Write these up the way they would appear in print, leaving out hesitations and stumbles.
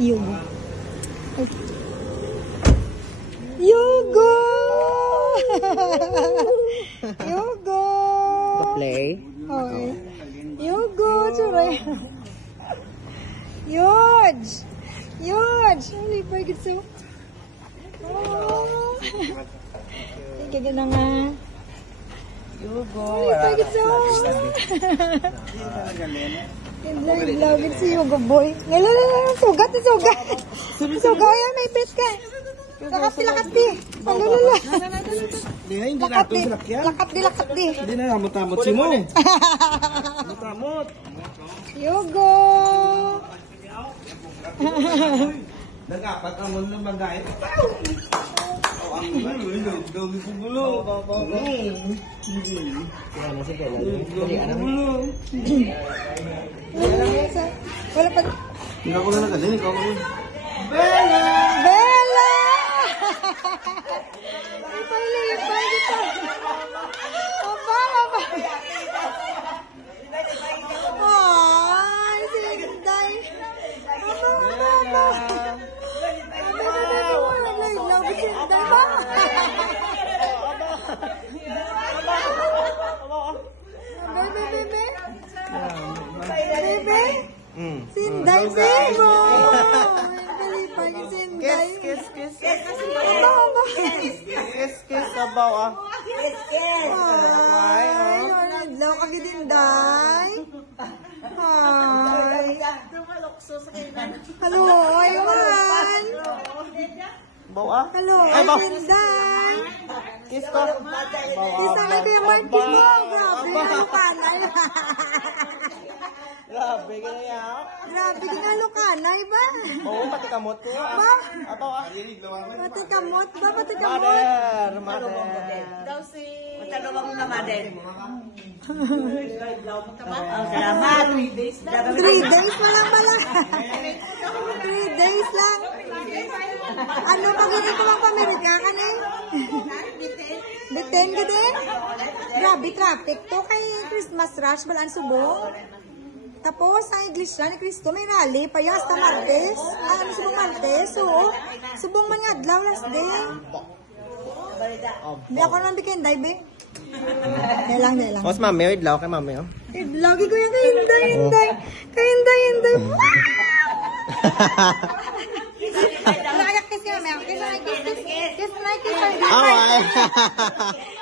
Yugo. Yugo! Yugo! Play? Okay. Yugo! Churay. Yuj! Yuj! Hindi pa gito. Oh! Sige na nga. Yugo. Hindi pa gito. Vlogin si Yugo boy. Ngayon, sugat. Sugat yan, may pet ka. Lakat di. Palulula. Hindi na ito sinakyan. Lakat di. Hindi na namot-namot si mo. Namot-namot. Yugo. Nag-apat ang muna ng bagay. Ang gawin ko gulo. Wala pa. Hindi ako na nagaling. Ikaw ko. Bella! Bella! Yung pala dito. Aba. Ay, si Inday. Aba. Naglaglawin si Inday ba? Bebe? Si Inday, Bebo! Kiss. Kiss sabaw ah. Ay, naglaw ka gidinday. Ay. Hello, ayun. Baw ah. Hello, Ay, baw. Inday. Kiss ko. Kiss naman Kuya Martin mo. Grabe, nalukanay. Grabe, ganyan. Grabe, ginalukanay ba? Oo, pati kamot ko. Ba? Abaw ah. Pati kamot ba? Pati kamot? Mother. Matalawang na maden. Salamat. 3 days mo lang pala. 3 days lang. Ano pag hindi ko mang Amerika ka na eh? Bitin ka din? Grabe traffic to kay Christmas rush balaan subong. Tapos sa Iglesia ni Cristo may rally pa yung hasta Martes. Ano subong Martes? So, subong man nga adlaw last day. Hindi ako nang bikin dive eh. Dahil lang. Mas mami, wait lang kay mami oh. Lagi ko yung Inday. Kay Inday. Kiss ka namin. Kiss na. Away.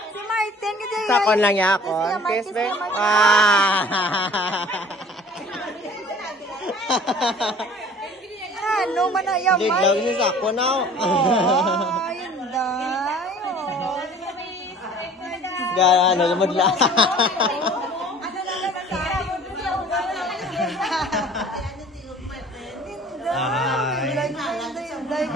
Si Martin ka dyan. Sakon lang niya ako. Kiss be. Ano man na yaman? Liglaw niya sakon na. Inday. Gaya ano lumod lang. Inday.